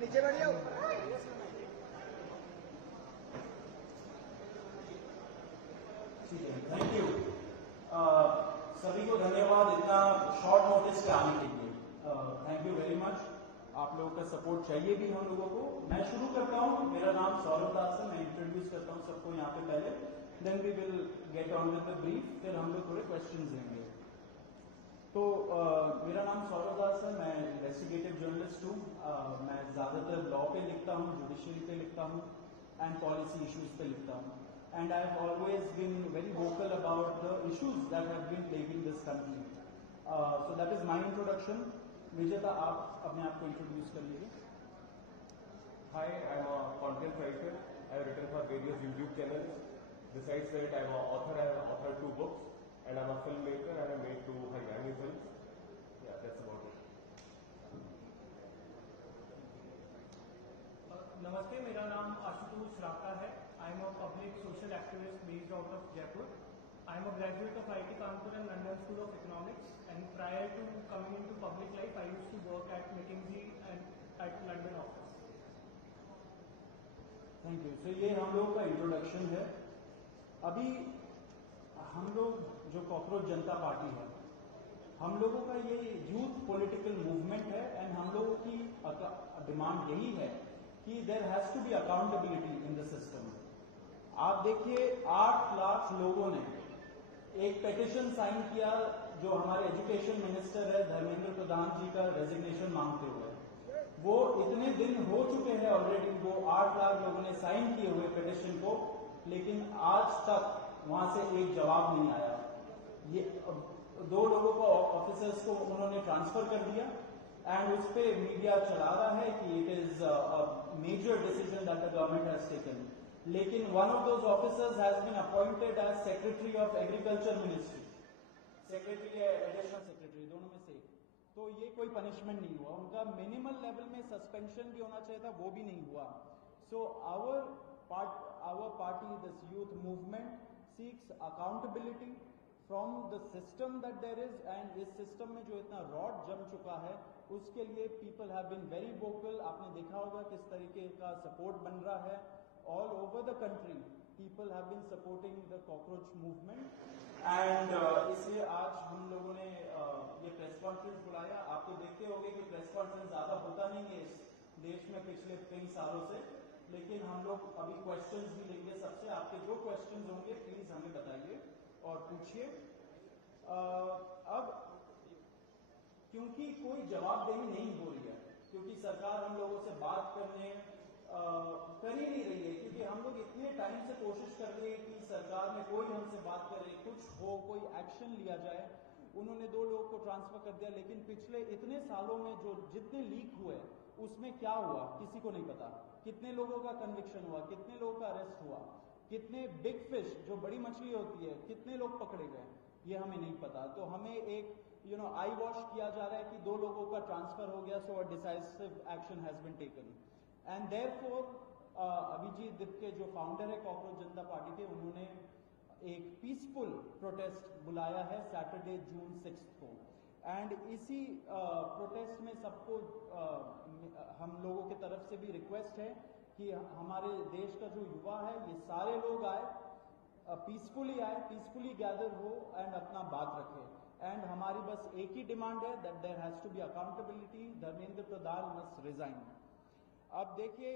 नीचे बैठ जाओ। Thank you. सभी को धन्यवाद इतना शॉर्ट नोटिस पे आने के लिए। Thank you very much. आप लोगों का सपोर्ट चाहिए भी हम लोगों को। मैं शुरू करता हूँ। मेरा नाम सौरभ दास है। मैं इंट्रोड्यूस करता हूँ सबको यहाँ पे पहले, then we will get on with the brief, फिर हम लोग थोड़े क्वेश्चंस लेंगे। तो मेरा नाम सौरभ दास है। मैं इन्वेस्टिगेटिव जर्नलिस्ट हूँ। मैं ज्यादातर लॉ पे लिखता हूँ, जुडिशरी पे लिखता हूँ एंड पॉलिसी इश्यूज पे लिखता हूँ। And I have always been very vocal about the issues that have been plaguing this country. So that is my introduction. Vijeta, आप अपने आप को इंट्रोड्यूस कर लीजिए। Hi, I'm a content writer. I have written for various YouTube channels. Besides that, I'm an author. I have authored 2 books, and I'm a filmmaker. I have made 2 Hungarian films. Yeah, that's about it. नमस्ते, मेरा नाम आशुतोष राका है। I am a public social activist based out of Jaipur. I am a graduate of IIT Kanpur and London school of economics, and prior to coming into public life I used to work at McKinsey and at London office. Thank you. So ये हम लोगों का introduction है। अभी हम लोग जो cockroach जनता party है, हम लोगों का ये यूथ पॉलिटिकल मूवमेंट है एंड हम लोगों की डिमांड यही है कि there has to be accountability in the system. आप देखिए 8 लाख लोगों ने एक पेटिशन साइन किया जो हमारे एजुकेशन मिनिस्टर है धर्मेंद्र प्रधान जी का रेजिग्नेशन मांगते हुए। वो इतने दिन हो चुके हैं ऑलरेडी, वो 8 लाख लोगों ने साइन किए हुए पेटिशन को, लेकिन आज तक वहां से एक जवाब नहीं आया। ये 2 लोगों को ऑफिसर्स को उन्होंने ट्रांसफर कर दिया एंड उस पे मीडिया चला रहा है कि it is a major decision that the government has taken. लेकिन one of those officers has been appointed as secretary of agriculture ministry, secretary या एडिशनल सेक्रेटरी, दोनों में से। तो ये कोई पनिशमेंट नहीं हुआ। उनका मिनिमल लेवल में सस्पेंशन भी होना चाहिए था, वो भी नहीं हुआ। So our party, this youth movement seeks accountability from the system that there is, and इस सिस्टम में जो इतना रॉड जम चुका है उसके लिए people have been very vocal. आपने देखा होगा किस तरीके का सपोर्ट बन रहा है all over the country. People have been supporting the cockroach movement and इसलिए आज हम लोगों ने ये प्रेस कॉन्फ्रेंस बुलाया। आप तो देखते होंगे कि प्रेस कॉन्फ्रेंस ज्यादा होता नहीं है इस देश में पिछले कई सालों से, लेकिन हम लोग अभी क्वेश्चंस भी लेंगे सबसे। आपके जो क्वेश्चंस होंगे प्लीज हमें बताइए और पूछिए। अब क्योंकि कोई जवाबदेही नहीं हो रही है, क्योंकि सरकार हम लोगों से बात करने कर ही नहीं रही है, क्योंकि हम लोग इतने टाइम से कोशिश कर रहे हैं कि सरकार में कोई हमसे बात करे, कुछ हो, कोई एक्शन लिया जाए। उन्होंने 2 लोगों को ट्रांसफर कर दिया, लेकिन पिछले इतने सालों में जो जितने लीक हुए उसमें क्या हुआ किसी को नहीं पता। कितने लोगों का कन्विक्शन हुआ, कितने लोगों का अरेस्ट हुआ, कितने बिग फिश जो बड़ी मछली होती है कितने लोग पकड़े गए, ये हमें नहीं पता। तो हमें एक आई वॉश किया जा रहा है कि 2 लोगों का ट्रांसफर हो गया, so a decisive action has been taken. And therefore Abhijit Dipke जो फाउंडर है कॉकरोच जनता पार्टी के, उन्होंने एक पीसफुल प्रोटेस्ट बुलाया है सैटरडे जून 6 को। एंड इसी प्रोटेस्ट में सबको हम लोगों की तरफ से भी रिक्वेस्ट है कि हमारे देश का जो युवा है ये सारे लोग आए, पीसफुली आए, पीसफुली गैदर हो एंड अपना बात रखे। एंड हमारी बस एक ही डिमांड है that there has to be accountability, Dharmendra Pradhan must resign. अब देखिए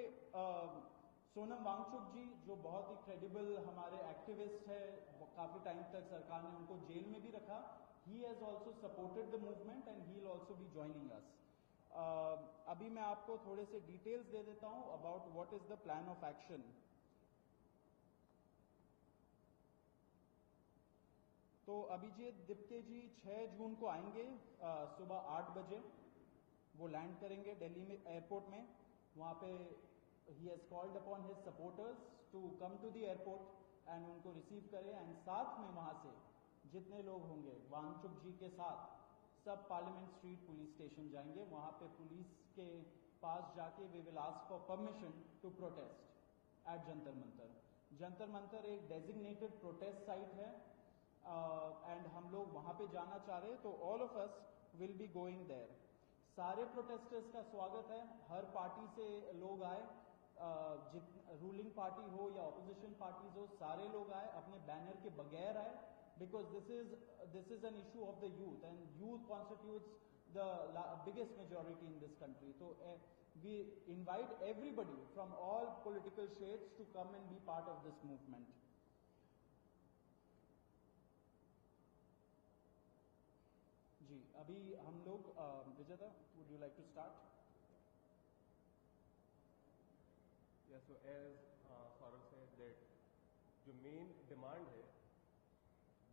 सोनम वांगचुक जी जो बहुत ही क्रेडिबल हमारे एक्टिविस्ट है, काफी टाइम तक सरकार ने उनको जेल में भी रखा, he has also supported the movement and he will also be joining us. अभी मैं आपको थोड़े से डिटेल्स दे देता हूं about what is the plan of action. तो अभिजीत दिप्के जी 6 जून को आएंगे सुबह 8 बजे, वो लैंड करेंगे दिल्ली में एयरपोर्ट में। वहां पे ही has called upon his supporters to come to the airport and उनको रिसीव करें, एंड साथ में वहां से जितने लोग होंगे वांगचुक जी के साथ सब पार्लियामेंट स्ट्रीट पुलिस स्टेशन जाएंगे। वहां पे पुलिस के पास जाके we will ask for permission to protest at Jantar Mantar. Jantar Mantar एक डेजिग्नेटेड प्रोटेस्ट साइट है एंड हम लोग वहां पे जाना चाह रहे हैं, तो all of us will be going there. सारे प्रोटेस्टर्स का स्वागत है, हर पार्टी से लोग आए, रूलिंग पार्टी हो या ऑपोजिशन पार्टीज हो, सारे लोग आए, अपने बैनर के बगैर आए, because this is an issue of the youth and youth constitutes the biggest majority in this country. So we invite everybody from all political shades to come and be part of this movement. जी अभी हम लोग विजेता, would you like to start? Yeah, so as Saurav said that जो main demand है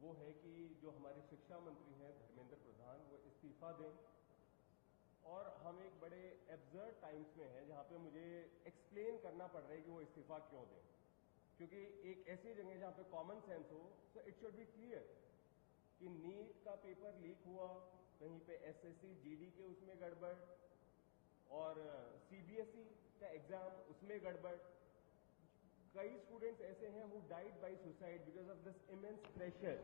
वो है कि जो हमारे शिक्षा मंत्री हैं धर्मेंद्र प्रधान वो इस्तीफा दें, और हम एक बड़े एब्सर्ड टाइम्स में हैं जहां पे मुझे एक्सप्लेन करना पड़ रहा है कि वो इस्तीफा क्यों दें, क्योंकि एक ऐसी जगह जहां पे कॉमन सेंस हो, so it should be clear कि नीट का पेपर लीक हुआ, कहीं पे एसएससी जीडी के उसमें गड़बड़, और सीबीएसई का एग्जाम उसमें गड़बड़। कई स्टूडेंट्स ऐसे हैं who died by suicide because of this immense pressure,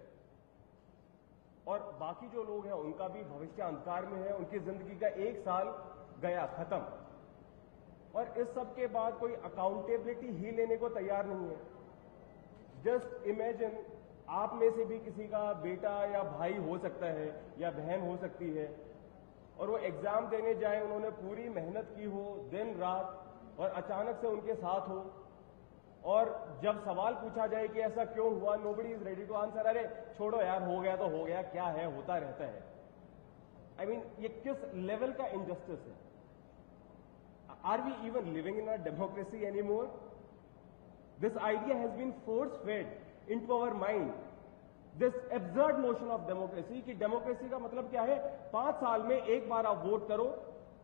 और बाकी जो लोग हैं उनका भी भविष्य अंधकार में है, उनकी जिंदगी का 1 साल गया खत्म, और इस सब के बाद कोई अकाउंटेबिलिटी ही लेने को तैयार नहीं है। जस्ट इमेजिन आप में से भी किसी का बेटा या भाई हो सकता है या बहन हो सकती है, और वो एग्जाम देने जाए, उन्होंने पूरी मेहनत की हो दिन रात, और अचानक से उनके साथ हो, और जब सवाल पूछा जाए कि ऐसा क्यों हुआ, nobody is ready to answer, अरे छोड़ो यार हो गया तो हो गया, क्या है होता रहता है। आई मीन ये किस लेवल का इनजस्टिस है? Are we even living in a democracy any more? This idea has been force fed into our mind, this absurd notion of democracy, कि डेमोक्रेसी का मतलब क्या है, 5 साल में एक बार आप वोट करो,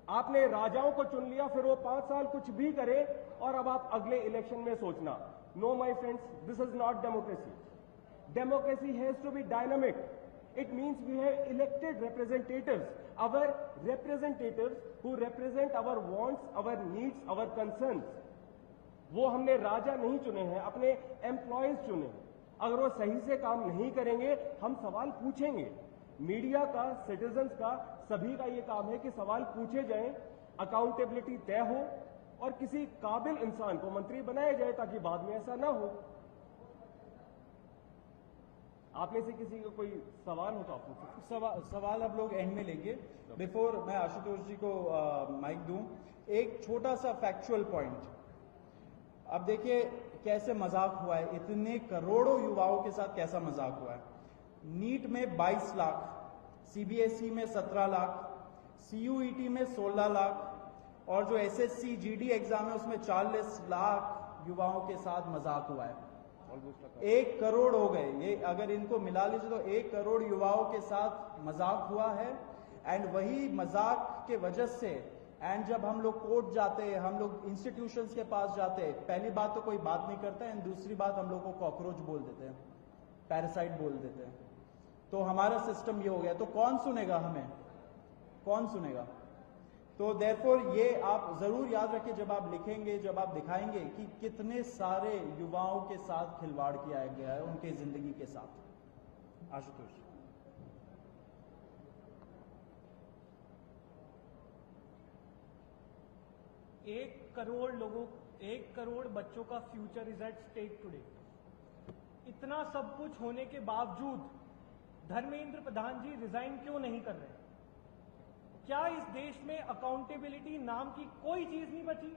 आपने राजाओं को चुन लिया, फिर वो 5 साल कुछ भी करे, और अब आप अगले इलेक्शन में सोचना। No my friends, this is not democracy. Democracy has to be dynamic. It means we have elected representatives, our representatives who represent our wants, our needs, our concerns. वो हमने राजा नहीं चुने हैं, अपने एम्प्लॉयज चुने हैं। अगर वो सही से काम नहीं करेंगे, हम सवाल पूछेंगे। मीडिया का, सिटीजन्स का, सभी का ये काम है कि सवाल पूछे जाएं, अकाउंटेबिलिटी तय हो, और किसी काबिल इंसान को मंत्री बनाया जाए ताकि बाद में ऐसा ना हो। आप में से किसी को कोई सवाल हो तो आप पूछ सकते। सवाल आप लोग एंड में लेंगे। बिफोर मैं आशुतोष जी को माइक दूं, एक छोटा सा फैक्चुअल पॉइंट। अब देखिए कैसे मजाक हुआ है, इतने करोड़ों युवाओं के साथ कैसा मजाक हुआ है। नीट में 22 लाख, सीबीएसई में 17 लाख, सीयूईटी में 16 लाख, और जो एसएससी जीडी एग्जाम है उसमें 40 लाख युवाओं के साथ मजाक हुआ है। 1 करोड़ हो गए ये, अगर इनको मिला लीजिए तो 1 करोड़ युवाओं के साथ मजाक हुआ है। एंड वही मजाक के वजह से, एंड जब हम लोग कोर्ट जाते हैं, हम लोग इंस्टीट्यूशंस के पास जाते हैं, पहली बात तो कोई बात नहीं करता है, एंड दूसरी बात हम लोग को कॉकरोच बोल देते हैं, पैरासाइट बोल देते हैं। तो हमारा सिस्टम ये हो गया, तो कौन सुनेगा हमें, कौन सुनेगा? तो देयरफॉर ये आप जरूर याद रखिए जब आप लिखेंगे, जब आप दिखाएंगे कि कितने सारे युवाओं के साथ खिलवाड़ किया गया है, उनके जिंदगी के साथ। आशुतोष। 1 करोड़ बच्चों का future is at stake today. इतना सब कुछ होने के बावजूद धर्मेंद्र प्रधान जी रिजाइन क्यों नहीं कर रहे? क्या इस देश में अकाउंटेबिलिटी नाम की कोई चीज नहीं बची?